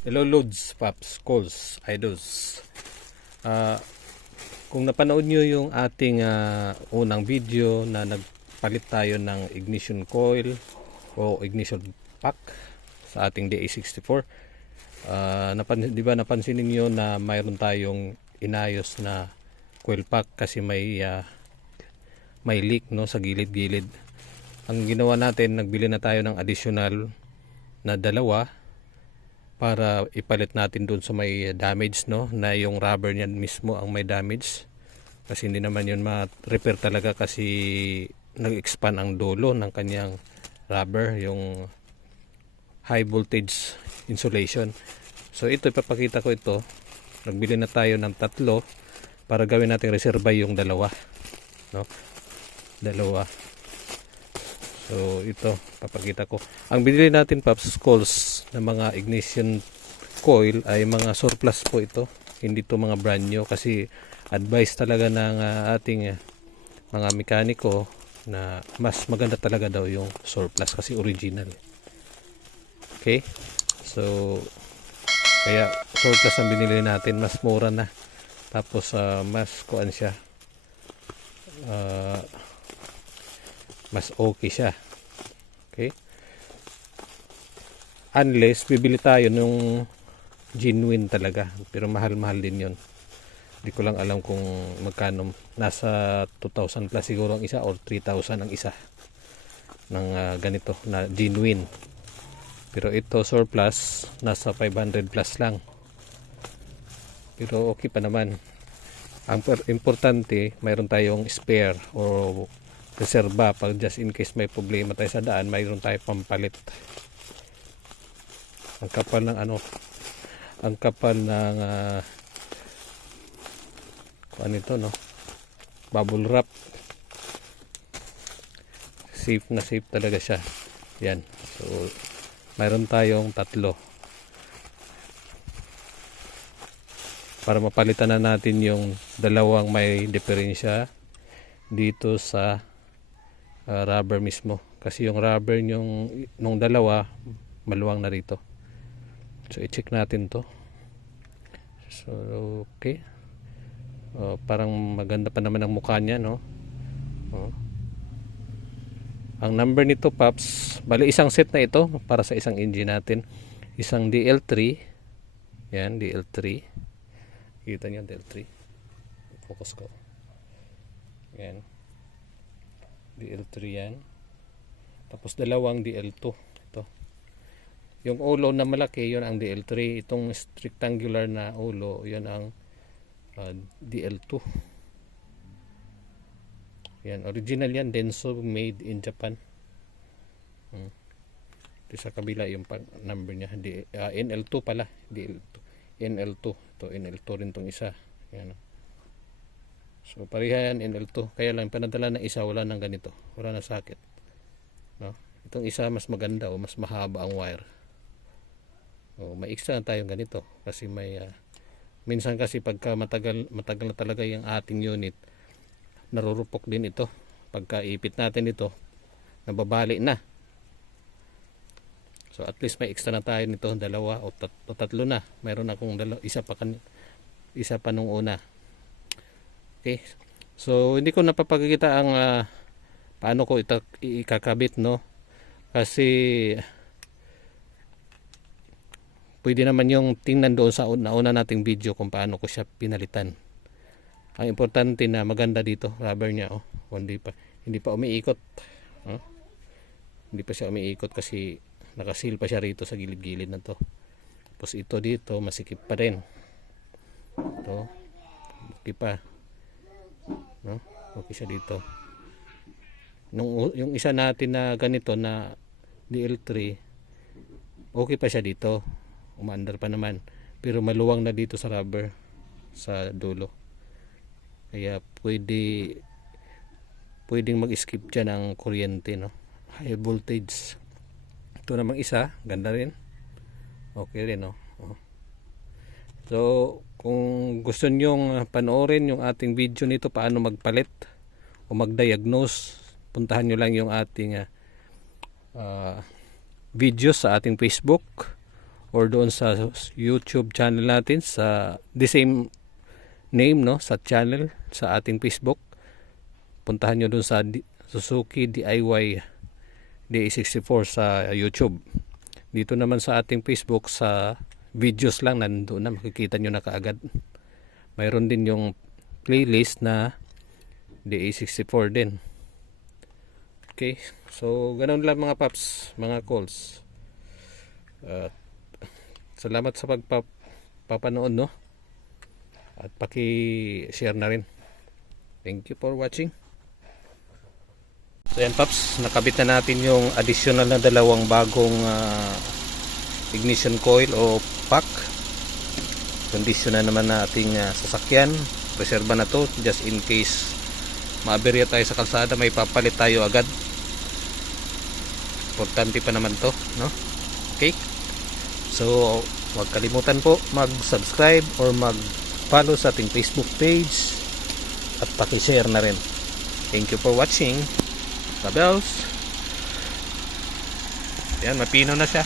Hello Lods, Paps, Calls, Idols. Ah, kung napanood nyo yung ating unang video na nagpalit tayo ng ignition coil o ignition pack sa ating DA64, di ba napansin niyo na mayroon tayong inayos na coil pack kasi may leak no sa gilid-gilid. Ang ginawa natin, nagbili na tayo ng additional na dalawa para ipalit natin doon sa may damage, no, na yung rubber niyan mismo ang may damage, kasi hindi naman yun ma-repair talaga kasi nag-expand ang dulo ng kanyang rubber, yung high voltage insulation. So ito, ipapakita ko ito. Nagbili na tayo ng tatlo para gawin natin reserva yung dalawa, no, dalawa. So ito, papakita ko. Ang binili natin, Paps, calls ng mga ignition coil ay mga surplus po ito. Hindi to mga brand new kasi advice talaga ng ating mga mekaniko na mas maganda talaga daw yung surplus kasi original. Okay? So kaya surplus ang binili natin, mas mura na. Tapos mas kuan siya. Mas okay siya. Okay? Unless bibili tayo nung genuine talaga, pero mahal-mahal din 'yon. Hindi ko lang alam kung magkano. Nasa 2,000 plus siguro ang isa or 3,000 ang isa ng ganito na genuine. Pero ito surplus, nasa 500 plus lang. Pero okay pa naman. Ang importante, mayroon tayong spare o reserba pag just in case may problema tayo sa daan, mayroon tayo pampalit. Ang kapal ng ang kapal ng ano ito, no, bubble wrap. Safe na safe talaga siya. Yan. So mayroon tayong tatlo para mapalitan na natin yung dalawang may diferensya dito sa rubber mismo, kasi yung rubber nung dalawa maluwang na rito. So i-check natin to. So okay, parang maganda pa naman ang mukha niya, no. Ang number nito, Paps, bali isang set na ito para sa isang engine natin. Isang DL3, yan, DL3, kita niyo DL3, focus ko, yan, DL3 yan. Tapos dalawang DL2 ito. Yung ulo na malaki, yun ang DL3. Itong rectangular na ulo, yun ang DL2. Yan, original yan, Denso, made in Japan. Ito sa kabila yung number niya, NL2 pala, DL2, NL2. Ito NL2 rin tong isa. Yan. So pareha yan, NL2. Kaya lang panadala na isa, wala nang ganito, wala na socket, no? Itong isa mas maganda o mas mahaba ang wire. May extra na tayong ganito kasi may minsan kasi pagka matagal na talaga yung ating unit, narurupok din ito. Pagka ipit natin ito, nababali na. So at least may extra na tayo nito, dalawa o tatlo na. Mayroon akong isa pa nung una. Okay. So hindi ko napapakita ang paano ko ito ikakabit, no? Kasi pwede naman yung tingnan doon sa nauna nating video kung paano ko siya pinalitan. Ang importante na maganda dito, rubber niya, hindi pa umiikot. Hindi pa siya umiikot kasi nakasil pa siya rito sa gilid-gilid na to. Tapos ito dito, masikip pa rin. Ito, okay pa. No? Okay siya dito. Yung isa natin na ganito na DL3, okay pa siya dito. Umaandar pa naman. Pero maluwang na dito sa rubber, sa dulo. Kaya pwedeng mag-skip dyan ang kuryente, no? High voltage. Ito namang isa, ganda rin. Okay rin, no? So kung gusto nyong panoorin yung ating video nito, paano magpalit o mag-diagnose, puntahan nyo lang yung ating videos sa ating Facebook or doon sa YouTube channel natin sa the same name, no, sa channel sa ating Facebook. Puntahan nyo doon sa Suzuki DIY DA64 sa YouTube. Dito naman sa ating Facebook, sa videos lang, nandoon na, makikita nyo na kaagad. Mayroon din yung playlist na DA64 din. Okay, so ganun lang mga paps, mga calls. Salamat sa pagpapanood, no? At paki-share na rin. Thank you for watching. So yan paps, nakabit na natin yung additional na dalawang bagong ignition coil o pack. Kondisyon na naman na ating sasakyan. Reserba na to just in case maaberya tayo sa kalsada, may papalit tayo agad. Importante pa naman to, no? Okay, so huwag kalimutan po mag-subscribe or mag-follow sa ating Facebook page at paki-share na rin. Thank you for watching. Babels. Yan, mapino na siya.